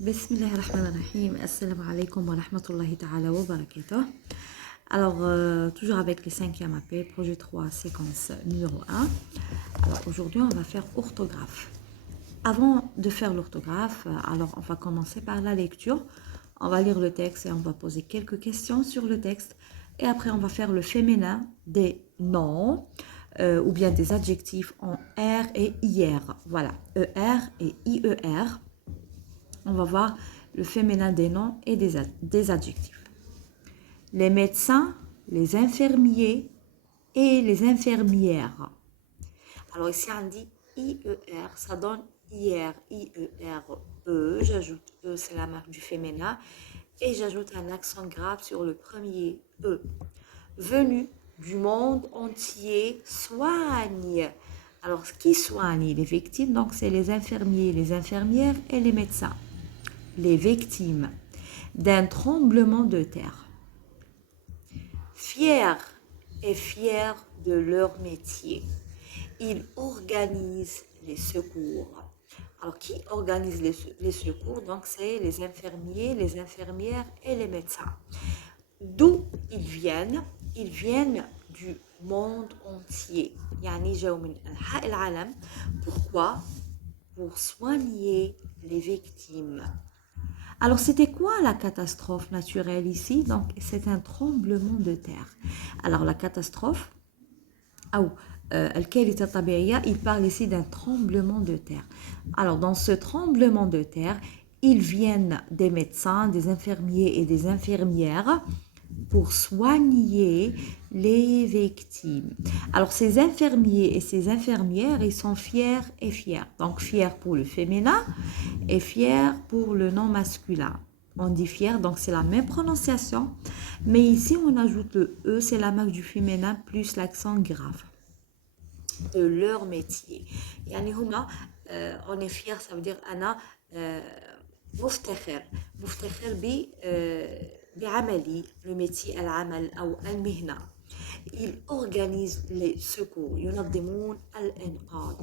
Bismillahirrahmanirrahim. Assalamu alaikum wa rahmatullahi ta'ala wa barakatuh. Alors, toujours avec les 5e AP, projet 3, séquence numéro 1. Alors, aujourd'hui, on va faire orthographe. Avant de faire l'orthographe, alors on va commencer par la lecture. On va lire le texte et on va poser quelques questions sur le texte. Et après, on va faire le féminin des noms ou bien des adjectifs en R et IR. Voilà, ER et IER. On va voir le féminin des noms et des adjectifs. Les médecins, les infirmiers et les infirmières. Alors ici on dit IER, ça donne IR, IER, E. J'ajoute E, c'est la marque du féminin. Et j'ajoute un accent grave sur le premier E. Venu du monde entier soigne. Alors, qui soigne les victimes? Donc, c'est les infirmiers, les infirmières et les médecins. Les victimes d'un tremblement de terre. Fiers et fiers de leur métier. Ils organisent les secours. Alors, qui organise les secours? Donc, c'est les infirmiers, les infirmières et les médecins. D'où ils viennent? Ils viennent du monde entier. يعني جاوا من أنحاء العالم. Pourquoi? Pour soigner les victimes. Alors, c'était quoi la catastrophe naturelle ici? Donc, c'est un tremblement de terre. Alors, la catastrophe, الكارثة الطبيعية, il parle ici d'un tremblement de terre. Alors, dans ce tremblement de terre, ils viennent des médecins, des infirmiers et des infirmières pour soigner les victimes. Alors, ces infirmiers et ces infirmières, ils sont fiers et fiers. Donc, fiers pour le féminin et fiers pour le nom masculin. On dit fier, donc c'est la même prononciation. Mais ici, on ajoute le E, c'est la marque du féminin plus l'accent grave. De leur métier. يعني هما on est fier, ça veut dire أنا مفتخر بعملي le métier العمل أو المهنة. Ils organisent les secours. ينظمون الإنقاذ.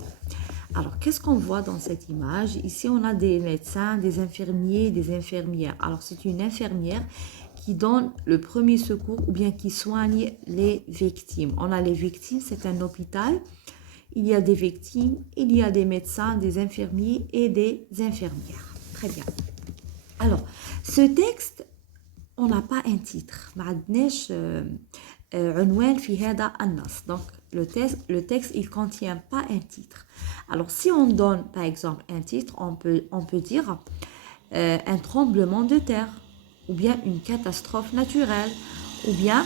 Alors, qu'est-ce qu'on voit dans cette image? Ici, on a des médecins, des infirmiers, des infirmières. Alors, c'est une infirmière qui donne le premier secours ou bien qui soigne les victimes. On a les victimes, c'est un hôpital. Il y a des victimes, il y a des médecins, des infirmiers et des infirmières. Très bien. Alors, ce texte, on n'a pas un titre. ما عندناش عنوان في هذا النص. Donc, le texte, il ne contient pas un titre. Alors, si on donne, par exemple, un titre, on peut dire un tremblement de terre, ou bien une catastrophe naturelle, ou bien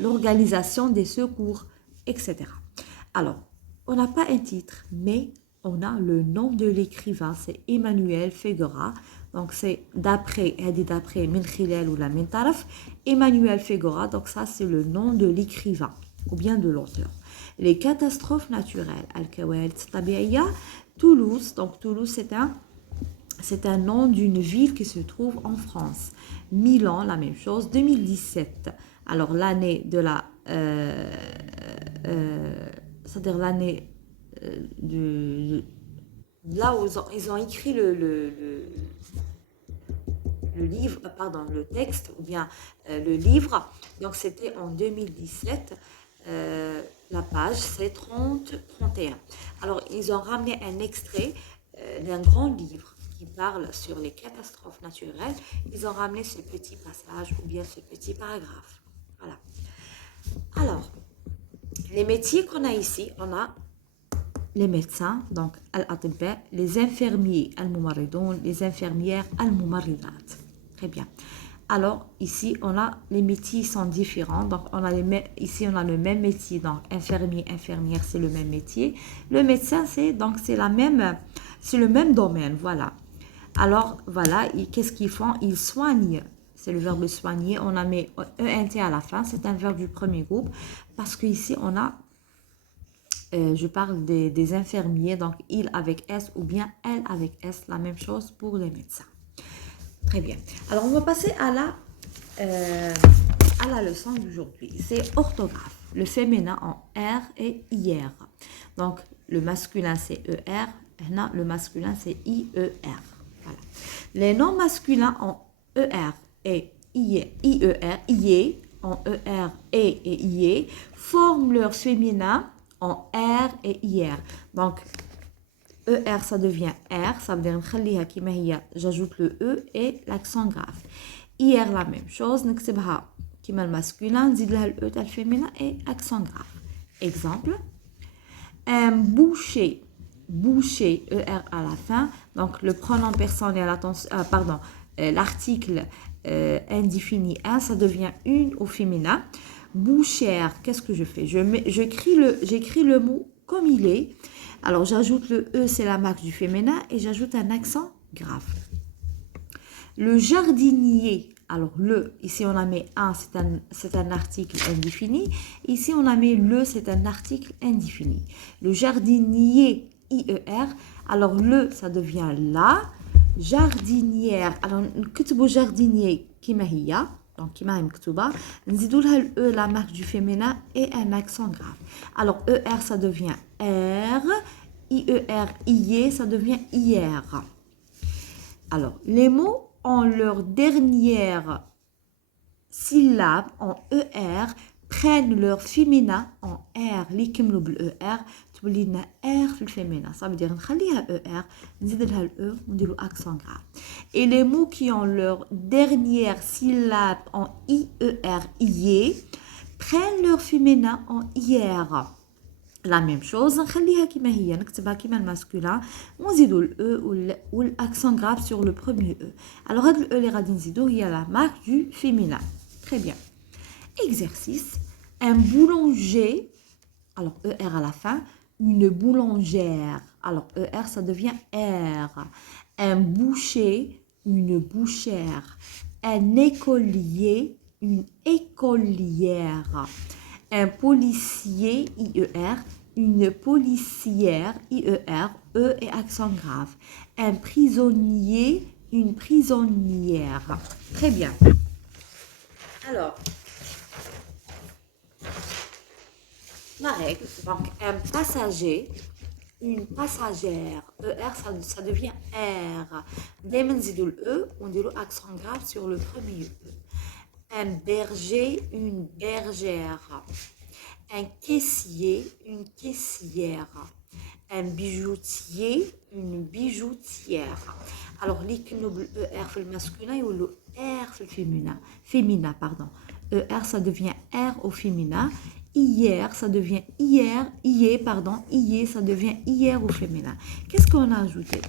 l'organisation des secours, etc. Alors, on n'a pas un titre, mais on a le nom de l'écrivain, c'est Emmanuel Fégora. Donc, c'est d'après min khilal ou la min taraf, Emmanuel Fégora. Donc, ça, c'est le nom de l'écrivain ou bien de l'auteur. Les catastrophes naturelles, al-kawarith tabi'iyya, Toulouse. Donc, Toulouse, c'est un nom d'une ville qui se trouve en France. Milan, la même chose. 2017. Alors, l'année de la... c'est-à-dire l'année de là où ils ont écrit le livre, pardon, le texte, ou bien le livre. Donc, c'était en 2017. La page, c'est 30-31. Alors, ils ont ramené un extrait d'un grand livre qui parle sur les catastrophes naturelles. Ils ont ramené ce petit passage ou bien ce petit paragraphe. Voilà. Alors, les métiers qu'on a ici, on a les médecins, donc al-atibba, les infirmiers, al-mumarridoun, les infirmières, al-mumarridat. Très bien. Alors, ici, on a les métiers sont différents. Donc, ici, on a le même métier. Donc, infirmier, infirmière, c'est le même métier. Le médecin, c'est le même domaine. Voilà. Alors, voilà, qu'est-ce qu'ils font? Ils soignent. C'est le verbe soigner. On a mis ENT à la fin. C'est un verbe du premier groupe. Parce qu'ici, on a, je parle des infirmiers. Donc, il avec S ou bien elle avec S. La même chose pour les médecins. Très bien. Alors, on va passer à la leçon d'aujourd'hui. C'est orthographe. Le féminin en R et IR. Donc, le masculin, c'est ER. Le masculin, c'est IER. Voilà. Les noms masculins en ER et IER, en ER et IE, forment leur féminin en R et IR. Donc, ER, ça devient R, ça veut dire j'ajoute le E et l'accent grave. IR, la même chose, نكتبها كيما masculin, نزيد لها le E تاع féminin et accent grave. Exemple, un boucher, boucher, ER à la fin, donc le pronom personnel, attention, l'article indéfini 1, ça devient une au féminin. Bouchère, qu'est-ce que je fais? J'écris le mot comme il est. Alors, j'ajoute le E, c'est la marque du féminin, et j'ajoute un accent grave. Le jardinier, alors le, ici on a mis un, c'est un article indéfini. Ici on a mis le, c'est un article indéfini. Le jardinier, IER, alors le, ça devient la. Jardinière, alors كتبوا jardinier كما هي, donc كما هي مكتوبة, نزيدوا لها le E, la marque du féminin et un accent grave. Alors ER ça devient R, IER, IE ça devient IR. Alors les mots en leur dernière syllabe en ER prennent leur féminin en R. اللي يكملوا بالER تولي لنا R في الفيمينا. Ça veut dire نخليها ER نزيد لها الE ونديروا accent grave. Et les mots qui ont leur dernière syllabe en IER, IE prennent leur féminin en IR. La même chose, نخليها كما هي, نكتبها كما الماسكولين ونزيدوا الE ou l'accent grave sur le premier E. Alors هاد الE اللي غادي نزيدوه هي la marque du féminin. Très bien. Exercice. Un boulanger, alors ER à la fin, une boulangère, alors ER ça devient R. Un boucher, une bouchère. Un écolier, une écolière. Un policier, IER, une policière, IER, E et accent grave. Un prisonnier, une prisonnière. Très bien. Alors, la règle, donc un passager, une passagère, ER ça devient R. دايما نزيدوا الE ونديروا accent grave sur le premier E. Un berger, une bergère. Un caissier, une caissière. Un bijoutier, une bijoutière. Alors, les qui nous ER في masculin et le R في féminin. Féminin, pardon. ER, ça devient R au féminin. Hier, ça devient hier. Hier, ça devient hier au féminin. Qu'est-ce qu'on a ajouté?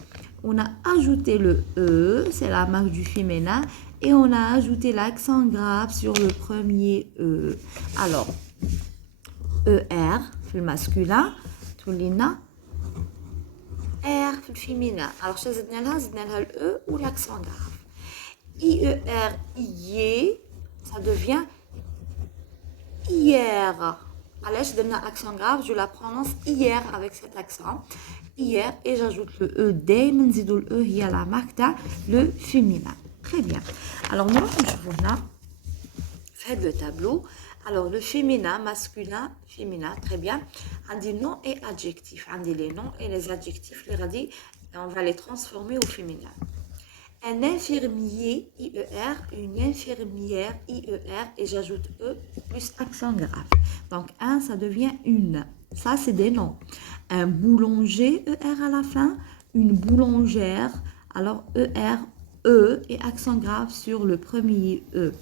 On a ajouté le E, c'est la marque du féminin, et on a ajouté l'accent grave sur le premier E. Alors, ER, في masculin, تولينا R في féminin. Alors, زدنا لها le E ou l'accent grave. IER, IE, ça devient hier. Allez, je donne l'accent grave, je la prononce hier avec cet accent. Hier, et j'ajoute le E. دايما نزيدوا le E, il y a la marque le féminin. Très bien. Alors, nous, je vous faites le tableau. Alors, le féminin, masculin, féminin, très bien. On dit nom et adjectif. On dit les noms et les adjectifs. Les radis, on va les transformer au féminin. Un infirmier, IER, une infirmière, IER, et j'ajoute E plus accent grave. Donc, un, ça devient une. Ça, c'est des noms. Un boulanger, ER à la fin. Une boulangère, alors ER, E et accent grave sur le premier E.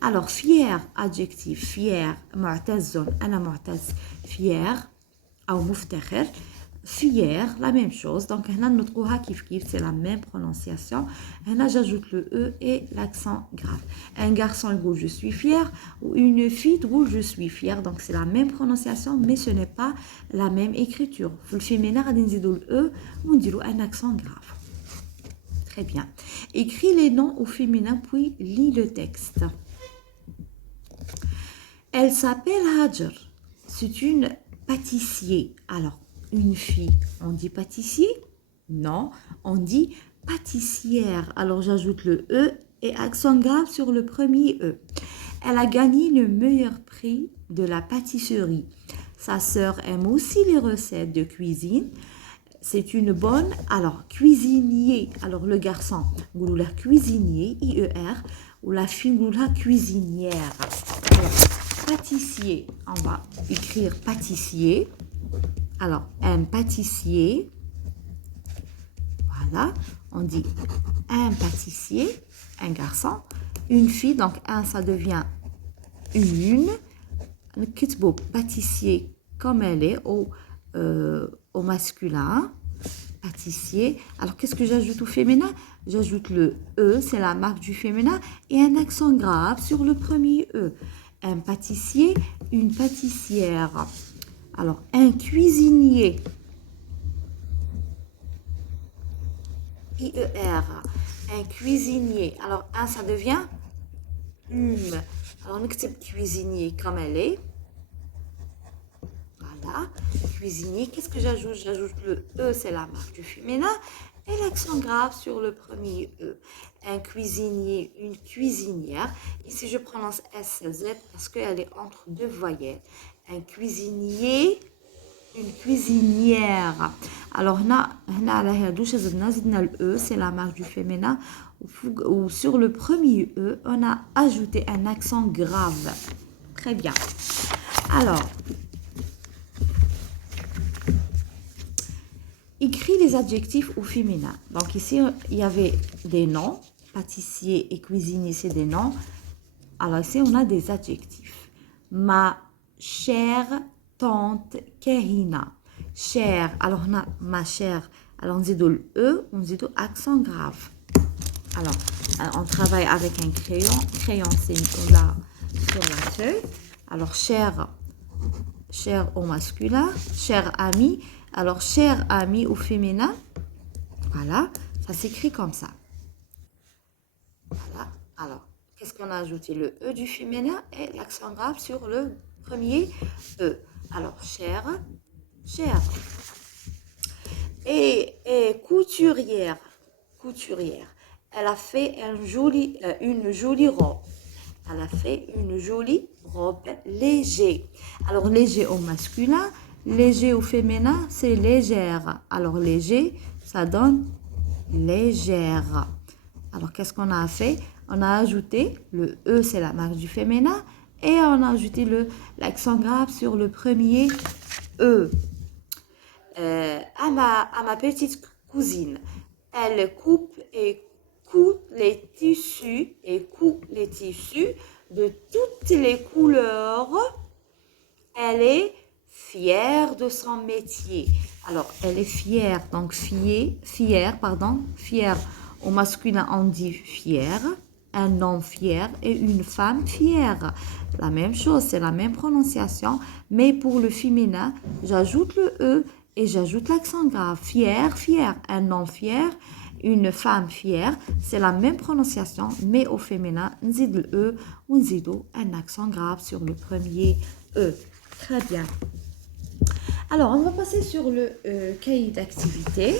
Alors, fier, adjectif, fier, معتز, أنا معتز, fier, أو مفتخر. Fier, la même chose. Donc, c'est la même prononciation. Là, j'ajoute le E et l'accent grave. Un garçon dit je suis fier, ou une fille dit je suis fière. Donc, c'est la même prononciation, mais ce n'est pas la même écriture. Le féminin, on dit le E, on dit un accent grave. Très bien. Écris les noms au féminin, puis lis le texte. Elle s'appelle Hajar. C'est une pâtissier. Alors, une fille, on dit pâtissier? Non, on dit pâtissière. Alors, j'ajoute le E et accent grave sur le premier E. Elle a gagné le meilleur prix de la pâtisserie. Sa sœur aime aussi les recettes de cuisine. c'est une bonne. Alors, cuisinier. Alors, le garçon, on dit cuisinier, IER, ou la fille, on dit cuisinière. Alors, pâtissier, on va écrire pâtissier. Alors, un pâtissier. Voilà, on dit un pâtissier, un garçon. Une fille, donc un, ça devient une. Kitbo, pâtissier comme elle est au masculin. Pâtissier. Alors, qu'est-ce que j'ajoute au féminin? J'ajoute le E, c'est la marque du féminin, et un accent grave sur le premier E. Un pâtissier, une pâtissière. Alors, un cuisinier. IER. Un cuisinier. Alors, un, ça devient une. Alors, on écrit cuisinier comme elle est. Voilà, cuisinier. Qu'est-ce que j'ajoute? J'ajoute le E, c'est la marque du féminin, et l'accent grave sur le premier E. Un cuisinier, une cuisinière. Ici, je prononce SZ parce qu'elle est entre deux voyelles. Un cuisinier, une cuisinière. Alors, le E, c'est la marque du féminin. Ou sur le premier E, on a ajouté un accent grave. Très bien. Alors, écris les adjectifs au féminin. Donc ici, il y avait des noms. Pâtissier et cuisinier, c'est des noms. Alors ici, on a des adjectifs. Ma chère tante Kahina. Chère. Alors on a ma chère. Alors on dit le E, on dit accent grave. Alors, on travaille avec un crayon. Crayon, c'est là sur la feuille. Alors, cher au masculin. Cher ami. Alors, cher ami au féminin. Voilà, ça s'écrit comme ça. Voilà. Alors, qu'est-ce qu'on a ajouté? Le E du féminin et l'accent grave sur le premier E. Alors, cher. Et couturière. Elle a fait une jolie robe. Elle a fait une jolie robe léger. Alors, léger au masculin, léger au féminin, c'est légère. Alors, léger, ça donne légère. Alors, qu'est-ce qu'on a fait? On a ajouté le E, c'est la marque du féminin, et on a ajouté l'accent grave sur le premier E. À ma petite cousine, elle coupe et coud les tissus de toutes les couleurs. Elle est fière de son métier. Alors, elle est fière, donc fière au masculin on dit fière, un homme fier et une femme fière. La même chose, c'est la même prononciation, mais pour le féminin, j'ajoute le E et j'ajoute l'accent grave. Fier, un homme fier, une femme fière, c'est la même prononciation, mais au féminin, on dit le E, on dit un accent grave sur le premier E. Très bien. Alors, on va passer sur le cahier d'activité.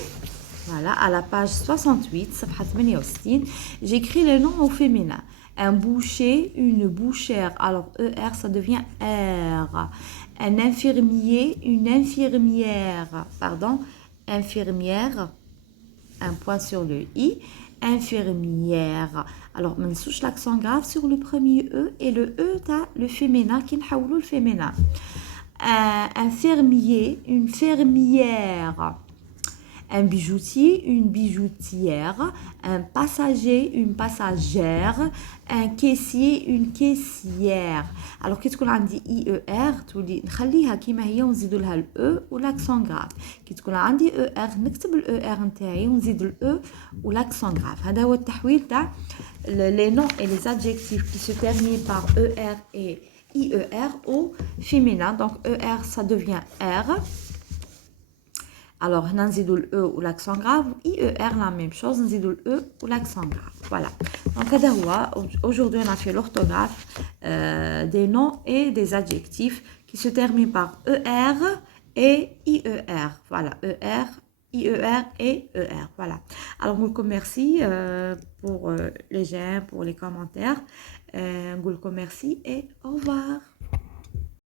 Voilà, à la page 68, صفحة 68, j'écris les noms au féminin. Un boucher, une bouchère. Alors, ER, ça devient R. Un infirmier, une infirmière. Pardon, infirmière. Un point sur le I. Infirmière. Alors, on souche l'accent grave sur le premier E et le E, le féminin, qui nous le féminin. Un fermier, une fermière. Un bijoutier, une bijoutière. Un passager, une passagère. Un caissier, une caissière. Alors, qu'est-ce qu'on a dit IER تولي نخليها كيما هي ونزيدوا لها الأو والأكسون غراف. كي تكون عندي ER نكتب الER نتاعي ونزيد الأو والأكسون غراف. هذا هو التحويل تاع les noms et les adjectifs qui se terminent par ER et IER au féminin. Donc, ER, ça devient R. Alors, on a le E ou l'accent grave. IER, la même chose. On a le E ou l'accent grave. Voilà. Donc, aujourd'hui, on a fait l'orthographe des noms et des adjectifs qui se terminent par ER et IER. Voilà. ER, IER et ER. Voilà. Alors, beaucoup merci pour les j'aime, pour les commentaires. Beaucoup merci et au revoir.